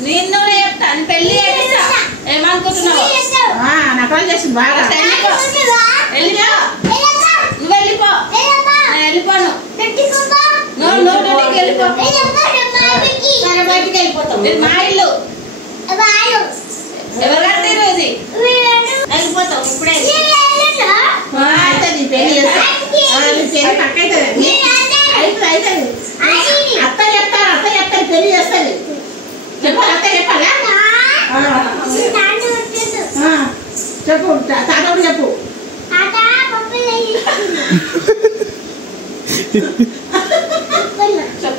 నిన్ను చెప్తాను పెళ్లి చేస్తా ఏమనుకుంటున్నావు నకలు చేసింది బాగా వెళ్ళిపో నువ్వు వెళ్ళిపో వెళ్ళిపోను నువ్వు వెళ్ళిపో బయటికి వెళ్ళిపోతావు మా ఇల్లు ఎవరు కట్టారు ఇది వెళ్ళిపోతావు ఇప్పుడే అవుతుంది పెళ్లి చేస్తా పక్క అవుతుంది అవుతుంది అత్త చెప్తారు పెళ్లి చేస్తుంది చెప్పాలి అత్త చెప్పాలా చెప్పు తాతడు చెప్పు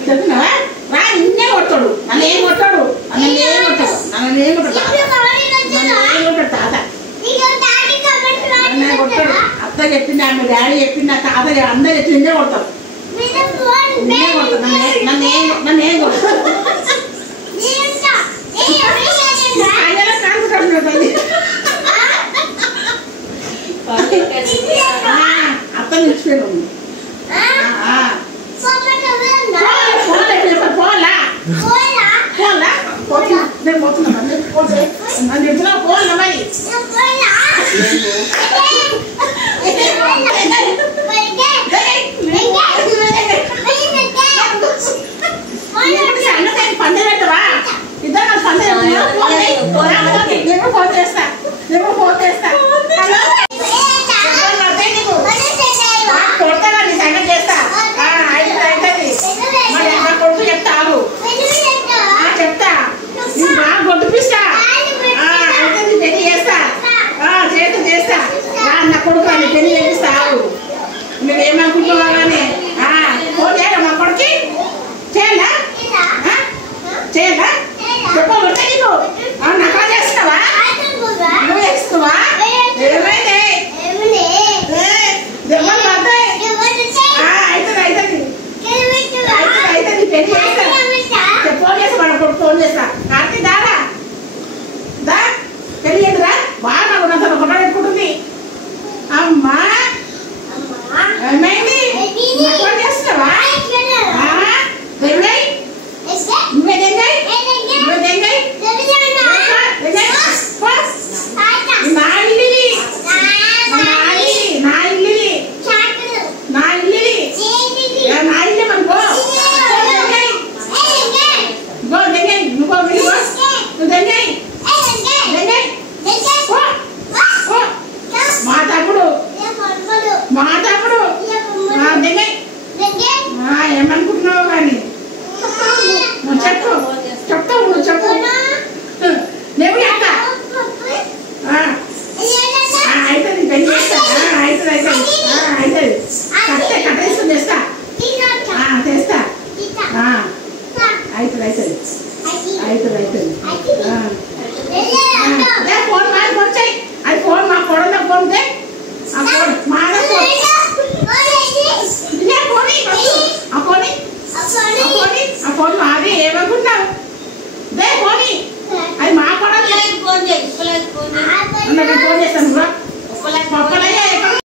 చెప్తున్నావా రా నిన్నే కొట్టాడు నన్ను ఏం కొట్టాడు తాత కొట్టాడు అత్త చెప్పింది ఆమె డాడీ చెప్పింది నా తాత అందరూ చెప్పి నిన్నే కొడతాడు నన్ను ఏం కొడతాడు అత్త నిలిచిపోయాడు పోలా నేను పోతున్నా పోలా మరి పండుగ పెట్టవా ఇద్దరు పండుగ ఫోన్ చేస్తా కొడతా నీ సంగతి చేస్తా అవుతుంది మా కొడుకు చెప్తాను చెప్తా నీ బాగా కొట్టిపిస్తా అవుతుంది పెళ్లి చేస్తా చేస్తా నా కొడుకు అని పెళ్లి చేపిస్తావు నువ్వు ఏమనుకుంటున్నావు కానీ ఫోన్ చేయరా మా కొడుకు చేయలా చెప్పబట్ట నీకు నకా చేస్తావా నువ్వు చేస్తావా ఏమైంది దెబ్బలు పడతాయి అవుతుంది పెళ్లి చేస్తా ఫోన్ చేస్తా మన కొడుకు ఫోన్ చేస్తా కార్తీ దారా పెళ్లి చేద్దురా బాగా ఉన్నంత ఫోటో పెట్టుకుంటుంది అమ్మా ఏమైంది ఫోన్ చేస్తావా ఏమనుకుంటున్నావు కానీ చెప్తావు నేను చెప్తా అవుతుంది పెళ్లి చేస్తా అవుతుంది కట్టేస్తుంది చేస్తా అవుతుంది ఫోన్ మాది వచ్చాయి అది ఫోన్ మా కొడలో ఫోన్ ఆ ఫోన్ మాది ఏమనుకుంటున్నావు దే ఫోన్ అది మా కొడలు ఫోన్ చేస్తాను